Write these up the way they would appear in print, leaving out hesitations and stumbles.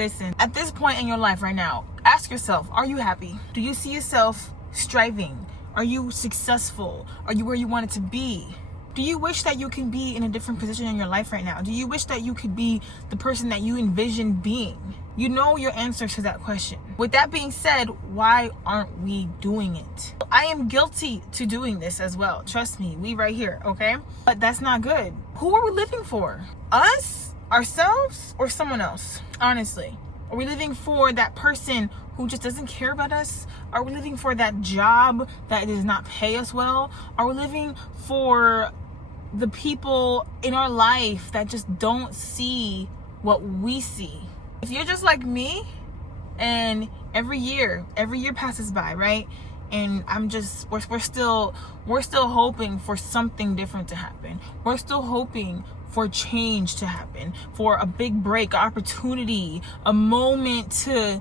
Listen, at this point in your life right now, ask yourself, are you happy? Do you see yourself striving? Are you successful? Are you where you wanted to be? Do you wish that you can be in a different position in your life right now? Do you wish that you could be the person that you envision being? You know your answer to that question. With that being said, why aren't we doing it? I am guilty to doing this as well. Trust me, we right here, okay? But that's not good. Who are we living for? Us? Ourselves? Or someone else? Honestly. Are we living for that person who just doesn't care about us? Are we living for that job that does not pay us well? Are we living for the people in our life that just don't see what we see? If you're just like me, and every year passes by, right? And we're still hoping for something different to happen. We're still hoping for change to happen, for a big break, opportunity, a moment to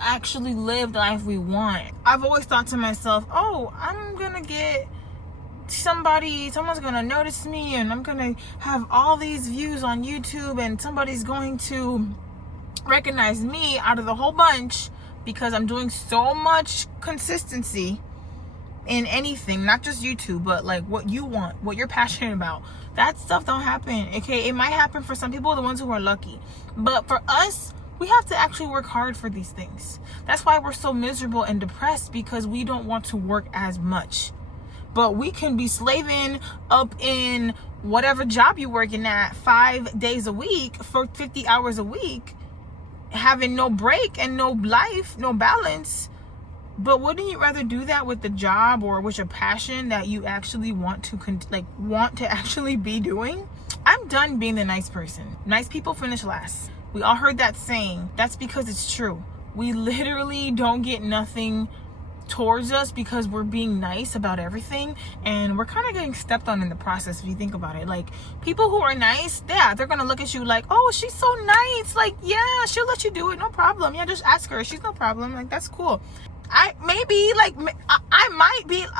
actually live the life we want. I've always thought to myself, oh, I'm gonna get someone's gonna notice me, and I'm gonna have all these views on YouTube, and somebody's going to recognize me out of the whole bunch because I'm doing so much consistency in anything, not just YouTube, but like what you want, what you're passionate about. That stuff don't happen. Okay, it might happen for some people, the ones who are lucky, but for us, we have to actually work hard for these things. That's why we're so miserable and depressed, because we don't want to work as much. But we can be slaving up in whatever job you're working at 5 days a week for 50 hours a week, having no break and no life, no balance. But wouldn't you rather do that with the job or with your passion that you actually want to actually be doing? I'm done being the nice person. Nice people finish last. We all heard that saying. That's because it's true. We literally don't get nothing towards us because we're being nice about everything, and we're kind of getting stepped on in the process if you think about it. Like, people who are nice, yeah, they're gonna look at you like, oh, she's so nice, like, yeah, she'll let you do it, no problem, yeah, just ask her, she's no problem, like, that's cool. I might be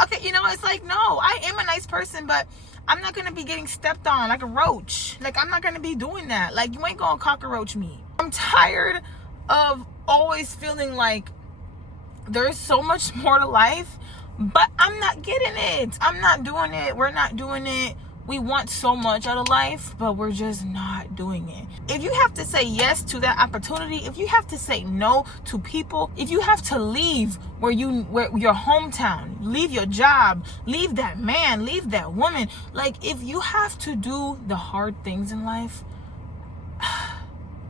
okay, you know, it's like, no, I am a nice person, but I'm not gonna be getting stepped on like a roach. Like, I'm not gonna be doing that. Like, you ain't gonna cockroach me. I'm tired of always feeling like there's so much more to life, but I'm not getting it. I'm not doing it. We're not doing it. We want so much out of life, but we're just not doing it. If you have to say yes to that opportunity, if you have to say no to people, if you have to leave where your hometown, leave your job, leave that man, leave that woman, like, if you have to do the hard things in life,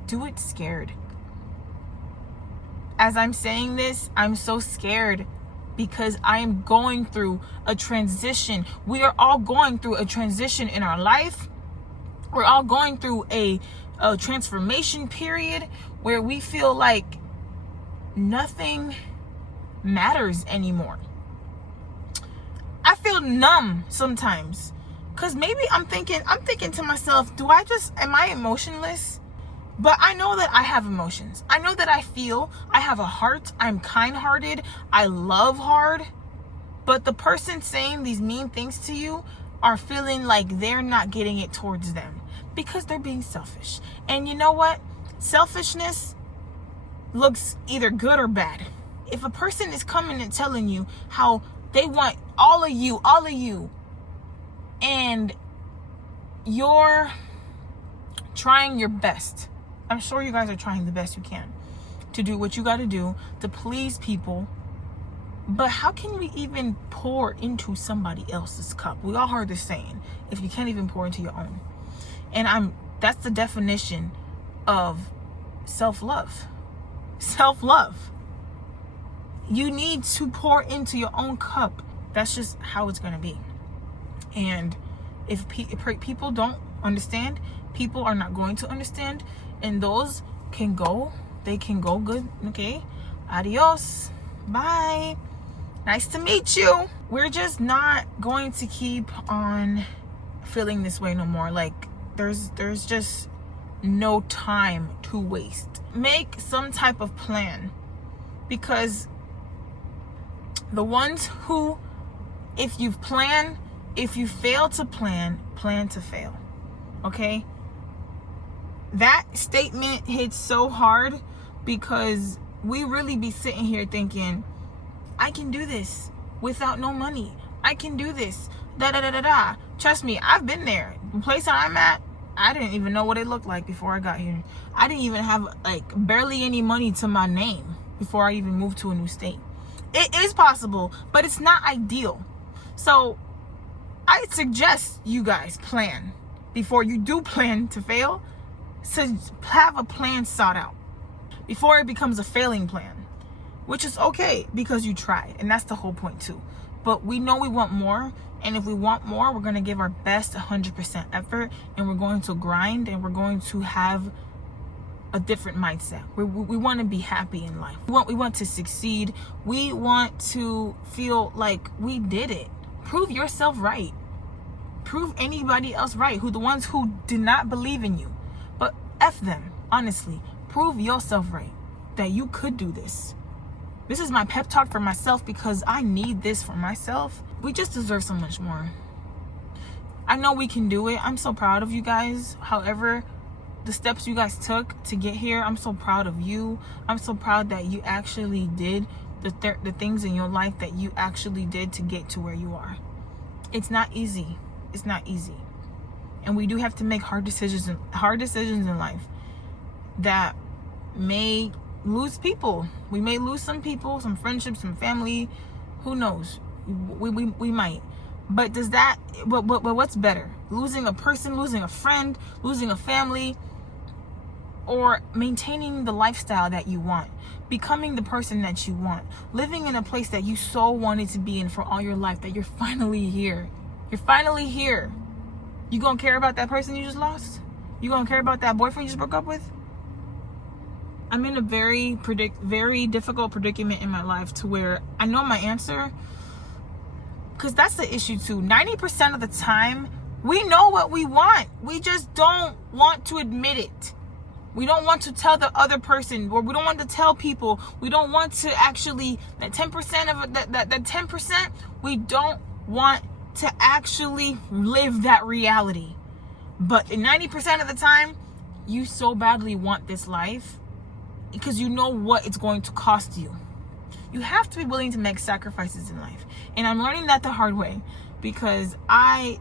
do it scared. As I'm saying this, I'm so scared because I am going through a transition. We are all going through a transition in our life. We're all going through a transformation period where we feel like nothing matters anymore. I feel numb sometimes because maybe I'm thinking to myself, am I emotionless? But I know that I have emotions. I know that I feel. I have a heart. I'm kind-hearted. I love hard. But the person saying these mean things to you are feeling like they're not getting it towards them because they're being selfish. And you know what? Selfishness looks either good or bad. If a person is coming and telling you how they want all of you, and you're trying your best, I'm sure you guys are trying the best you can to do what you got to do to please people. But how can we even pour into somebody else's cup? We all heard this saying, if you can't even pour into your own. And that's the definition of self-love. Self-love. You need to pour into your own cup. That's just how it's going to be. And if people don't understand, people are not going to understand. And those can go good. Okay, adios, bye, nice to meet you. We're just not going to keep on feeling this way no more. Like, there's just no time to waste. Make some type of plan, because the ones who, if you fail to plan to fail. Okay, That statement hits so hard because we really be sitting here thinking, I can do this without no money. I can do this. Da da da da da. Trust me, I've been there. The place that I'm at, I didn't even know what it looked like before I got here. I didn't even have like barely any money to my name before I even moved to a new state. It is possible, but it's not ideal. So I suggest you guys plan before you do plan to fail. So have a plan sought out before it becomes a failing plan, which is okay because you tried, and that's the whole point too. But we know we want more, and if we want more, we're going to give our best 100% effort, and we're going to grind, and we're going to have a different mindset. We want to be happy in life. We want to succeed. We want to feel like we did it. Prove yourself right. Prove anybody else right, the ones who did not believe in you. But F them, honestly. Prove yourself right, that you could do this. This is my pep talk for myself because I need this for myself. We just deserve so much more. I know we can do it. I'm so proud of you guys. However, the steps you guys took to get here, I'm so proud of you. I'm so proud that you actually did the things in your life that you actually did to get to where you are. It's not easy. It's not easy. And we do have to make hard decisions in life that may lose people. We may lose some people, some friendships, some family. Who knows? We might. But what's better? Losing a person, losing a friend, losing a family, or maintaining the lifestyle that you want, becoming the person that you want, living in a place that you so wanted to be in for all your life, that you're finally here. You're finally here. You gonna care about that person you just lost? You gonna care about that boyfriend you just broke up with? I'm in a very difficult predicament in my life to where I know my answer, because that's the issue too. 90% of the time, we know what we want. We just don't want to admit it. We don't want to tell the other person, or we don't want to tell people. We don't want to actually, that 10% of it, that 10%, we don't want to actually live that reality. But 90% of the time, you so badly want this life because you know what it's going to cost you. You have to be willing to make sacrifices in life. And I'm learning that the hard way, because I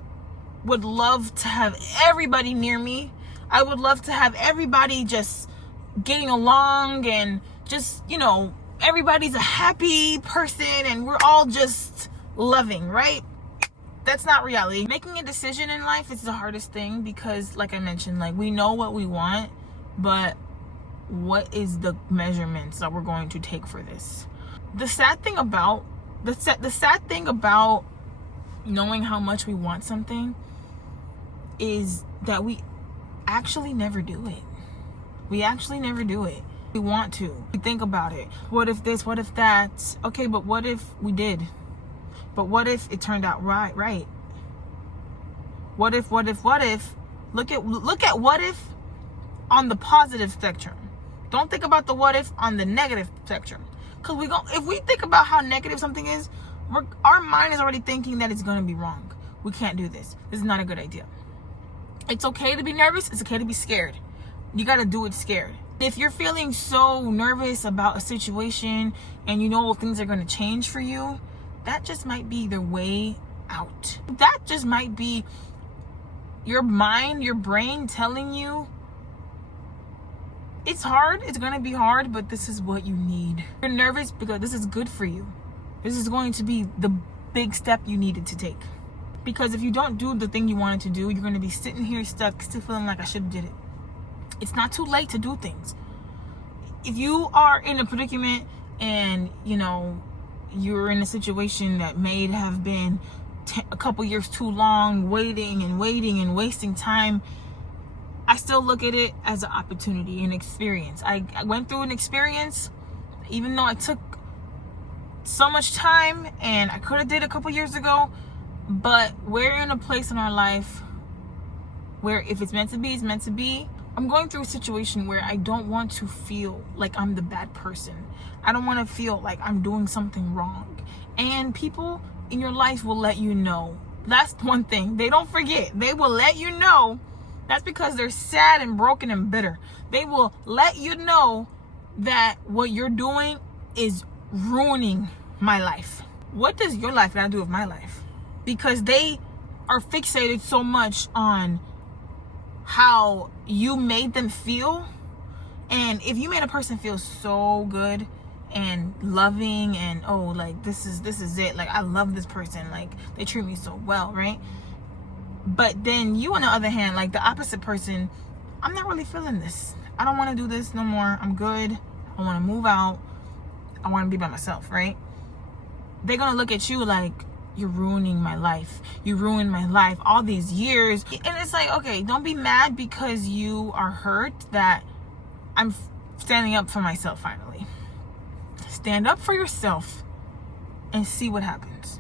would love to have everybody near me. I would love to have everybody just getting along and just, everybody's a happy person and we're all just loving, right? That's not reality. Making a decision in life is the hardest thing because, like I mentioned, we know what we want, but what is the measurements that we're going to take for this? The sad thing about knowing how much we want something is that we actually never do it. We actually never do it. We want to. We think about it. What if this? What if that? Okay, but what if we did? But what if it turned out right? What if? Look at what if on the positive spectrum. Don't think about the what if on the negative spectrum. Because if we think about how negative something is, our mind is already thinking that it's going to be wrong. We can't do this. This is not a good idea. It's okay to be nervous. It's okay to be scared. You got to do it scared. If you're feeling so nervous about a situation and you know things are going to change for you, that just might be the way out. That just might be your mind, your brain telling you it's hard. It's going to be hard, but this is what you need. You're nervous because this is good for you. This is going to be the big step you needed to take. Because if you don't do the thing you wanted to do, you're going to be sitting here stuck, still feeling like I should have did it. It's not too late to do things. If you are in a predicament and, you're in a situation that may have been a couple years too long, waiting and wasting time, I still look at it as an opportunity, an experience. I went through an experience, even though I took so much time and I could have did a couple years ago. But we're in a place in our life where if it's meant to be, it's meant to be. I'm going through a situation where I don't want to feel like I'm the bad person. I don't want to feel like I'm doing something wrong. And people in your life will let you know. That's one thing. They don't forget. They will let you know That's because they're sad and broken and bitter. They will let you know that what you're doing is ruining my life. What does your life got to do with my life? Because they are fixated so much on how you made them feel. And if you made a person feel so good and loving and, oh, like this is it, like I love this person, like they treat me so well, right? But then you, on the other hand, like the opposite person, I'm not really feeling this. I don't want to do this no more. I'm good. I want to move out. I want to be by myself, right? They're going to look at you like, you're ruining my life. You ruined my life all these years. And it's like, okay, don't be mad because you are hurt that I'm standing up for myself finally. Stand up for yourself and see what happens.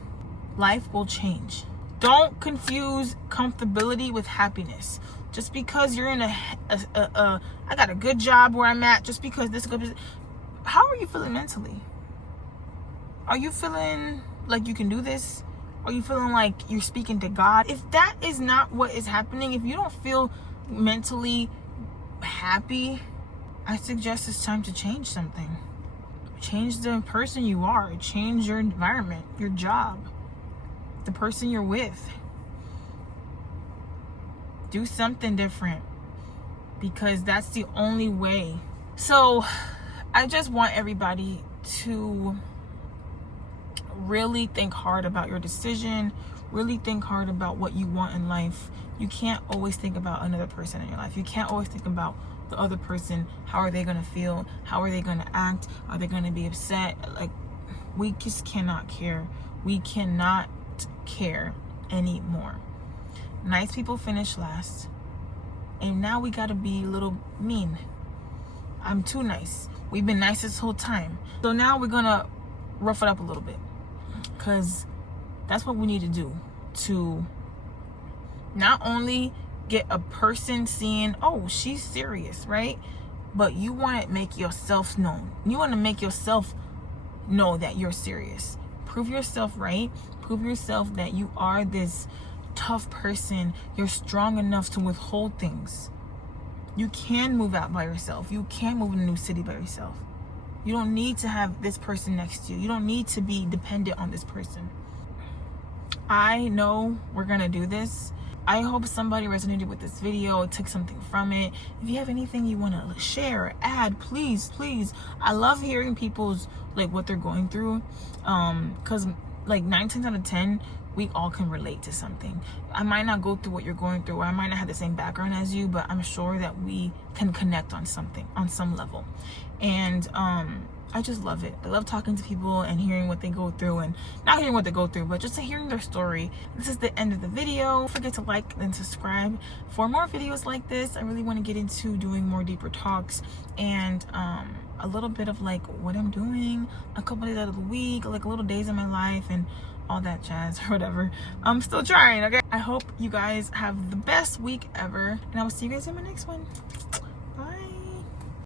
Life will change. Don't confuse comfortability with happiness. Just because you're in I got a good job where I'm at, just because this good, how are you feeling mentally? Are you feeling like you can do this? Are you feeling like you're speaking to God? If that is not what is happening, if you don't feel mentally happy, I suggest it's time to change something. Change the person you are. Change your environment, your job, the person you're with. Do something different, because that's the only way. So I just want everybody to really think hard about your decision. Really think hard about what you want in life. You can't always think about another person in your life. You can't always think about the other person. How are they going to feel? How are they going to act? Are they going to be upset? Like, we just cannot care. We cannot care anymore. Nice people finish last. And now we got to be a little mean. I'm too nice. We've been nice this whole time. So now we're going to rough it up a little bit. Because that's what we need to do to not only get a person seeing, oh, she's serious, right? But you want to make yourself known. You want to make yourself know that you're serious. Prove yourself right. Prove yourself that you are this tough person. You're strong enough to withhold things. You can move out by yourself. You can move in a new city by yourself. You don't need to have this person next to you. You don't need to be dependent on this person. I know we're going to do this. I hope somebody resonated with this video, took something from it. If you have anything you want to share or add, please. I love hearing people's, like, what they're going through. Because, like, 9 times out of 10, we all can relate to something. I might not go through what you're going through, or I might not have the same background as you, but I'm sure that we can connect on something, on some level. And I just love it. I love talking to people and hearing what they go through, and not hearing what they go through, but just hearing their story. This is the end of the video. Don't forget to like and subscribe for more videos like this. I really want to get into doing more deeper talks and a little bit of like what I'm doing a couple days out of the week, like little days in my life and all that jazz or whatever. I'm still trying, okay? I hope you guys have the best week ever, and I will see you guys in my next one.